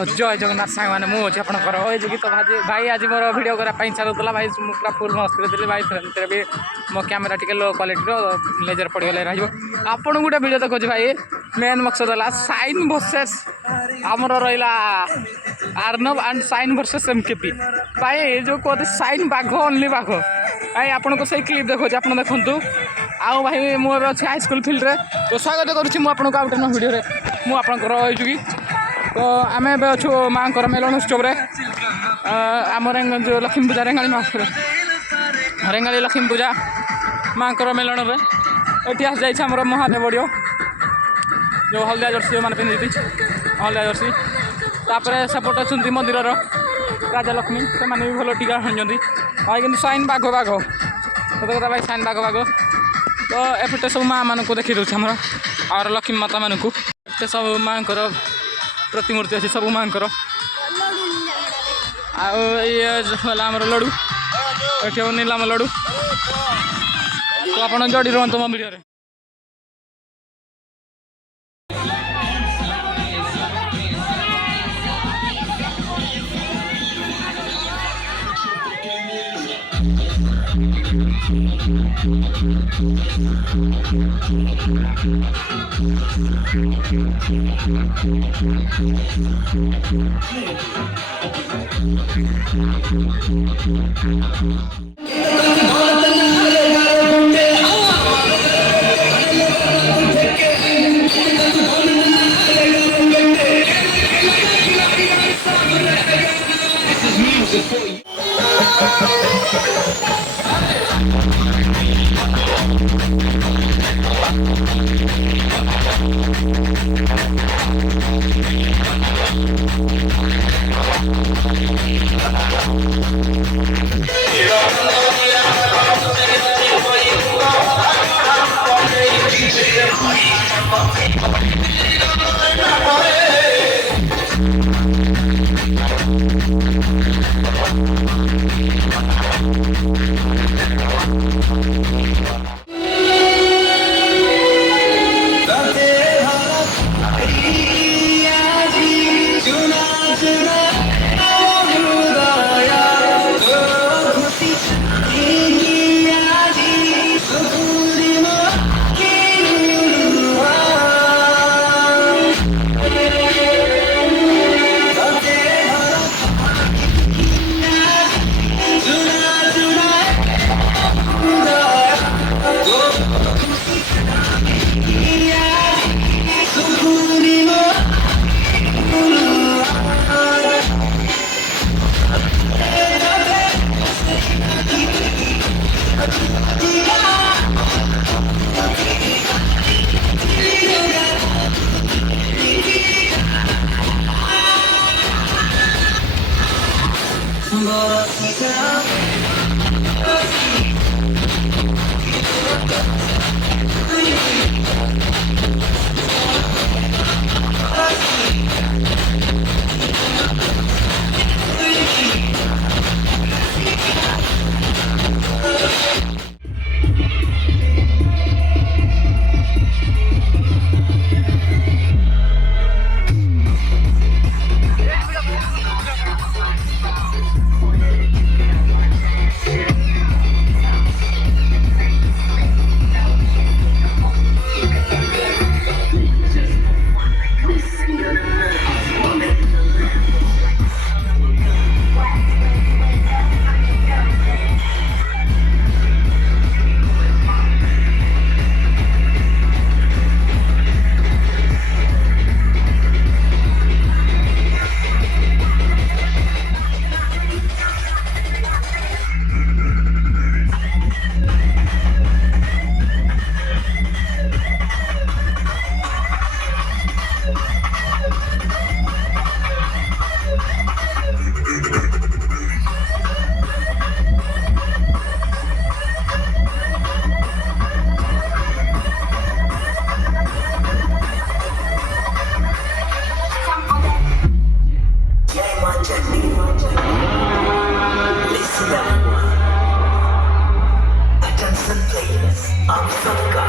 तो जय जगन्नाथ सांग मैंने मुझे आपंकर गीत भाई आज मोर भिड कराई छाड़ूला भाई पूरा फुल मस्ती थी भाई भी मो कैमेरा टे लो क्वालिटी लेजर पड़गले रही आपन गोटे भिड देखो भाई मेन मकसद है साइन वर्सेस आमर रहा आर्नव एंड साइन वर्सेस एमकेपी भाई जो कहते साइन बाघ ओनली बाघ भाई आपन को सही क्लिप देखो आप देखु आउ भाई मोर अच्छे हाईस्कल फिल्ड रे तो स्वागत करुँच मुझे आउट भिडियो मुझे कि तो आम अच्छु माँ मेलन उत्सव आम जो लक्ष्मी पूजा रेंगाली लक्ष्मी पूजा माँ मेलन में ये आस जामर महादेव ऑडियो जो हल्दिया जर्सी जो मैंने पिंधि हल्दिया जर्सी तापर सेपट अच्छा मंदिर राजा लक्ष्मी से भी भल टीका हाणी भाई कि साइन बाघ बाघ तो भाई साइन बाघ बाघ तो एपटे सब माँ मान को देखी दूसरे आमर और लक्ष्मी माता मान को सब माँ प्रतिमूर्ति अच्छी सब माँ आमर लडू ये नीलाम लडू तो आप जोड़ी रुहतु मो video Attention players, I'm Safka.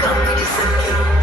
Come to listen to